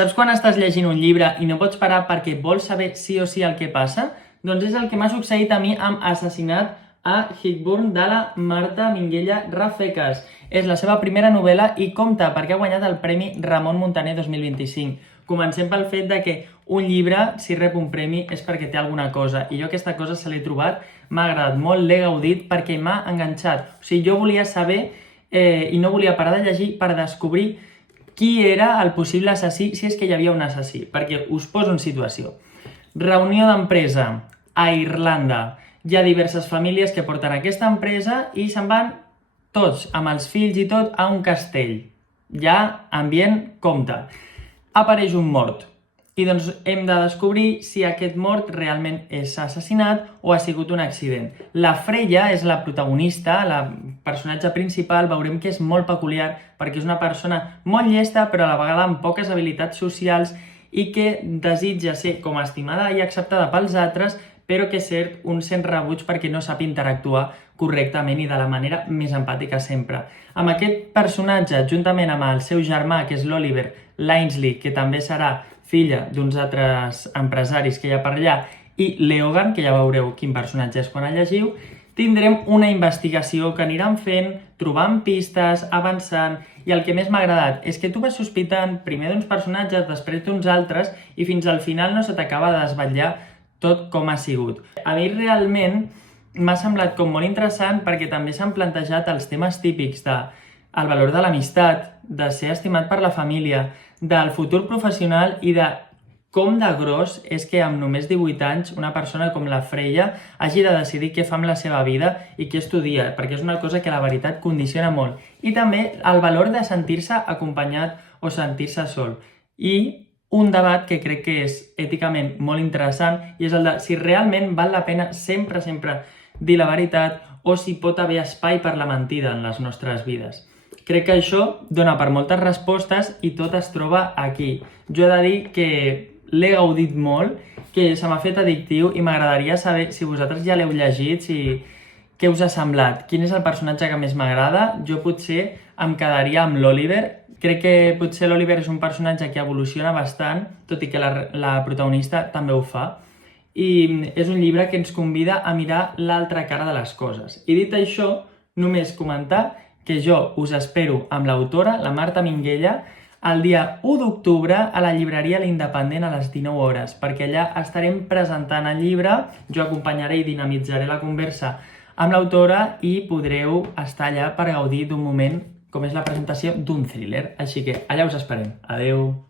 Saps quan estàs llegint un llibre i no pots parar perquè vols saber sí o sí el que passa? Doncs és el que m'ha succeït a mi amb Assassinat a Hitburn de la Marta Minguella Rafecas. És la seva primera novel·la i compte perquè ha guanyat el Premi Ramon Muntaner 2025. Comencem pel fet de que un llibre, si rep un premi, és perquè té alguna cosa. I jo aquesta cosa se l'he trobat, m'ha agradat molt, l'he gaudit perquè m'ha enganxat. O sigui, jo volia saber i no volia parar de llegir per descobrir qui era el possible assassí, si és que hi havia un assassí. Perquè us poso en situació. Reunió d'empresa a Irlanda. Hi ha diverses famílies que porten aquesta empresa i se'n van tots, amb els fills i tot, a un castell. Hi ha ambient, compte. Apareix un mort. I doncs hem de descobrir si aquest mort realment és assassinat o ha sigut un accident. La Freya és la protagonista, la personatge principal, veurem que és molt peculiar perquè és una persona molt llesta però a la vegada amb poques habilitats socials i que desitja ser com estimada i acceptada pels altres, però que cert un sent rebuig perquè no sap interactuar correctament i de la manera més empàtica sempre. Amb aquest personatge, juntament amb el seu germà, que és l'Oliver Lainsly, que també serà filla d'uns altres empresaris que hi ha per allà, i Leogan, que ja veureu quin personatge és quan el llegiu, tindrem una investigació que aniran fent, trobant pistes, avançant, i el que més m'ha agradat és que tu vas sospitant primer d'uns personatges, després d'uns altres, i fins al final no se t'acaba de desvetllar tot com ha sigut. A mi realment m'ha semblat com molt interessant perquè també s'han plantejat els temes típics del valor de l'amistat, de ser estimat per la família, del futur professional i de com de gros és que amb només 18 anys una persona com la Freya hagi de decidir què fa amb la seva vida i què estudia, perquè és una cosa que la veritat condiciona molt. I també el valor de sentir-se acompanyat o sentir-se sol. I un debat que crec que és èticament molt interessant i és el de si realment val la pena sempre dir la veritat o si pot haver espai per la mentida en les nostres vides. Crec que això dona per moltes respostes i tot es troba aquí. Jo he de dir que l'he gaudit molt, que se m'ha fet addictiu i m'agradaria saber si vosaltres ja l'heu llegit, què us ha semblat, quin és el personatge que més m'agrada. Jo potser em quedaria amb l'Oliver. Crec que potser l'Oliver és un personatge que evoluciona bastant, tot i que la protagonista també ho fa. I és un llibre que ens convida a mirar l'altra cara de les coses. I dit això, només comentar que jo us espero amb l'autora, la Marta Minguella, el dia 1 d'octubre a la llibreria L'Independent a les 19 hores, perquè allà estarem presentant el llibre, jo acompanyaré i dinamitzaré la conversa amb l'autora i podreu estar allà per gaudir d'un moment com és la presentació d'un thriller. Així que allà us esperem. Adeu!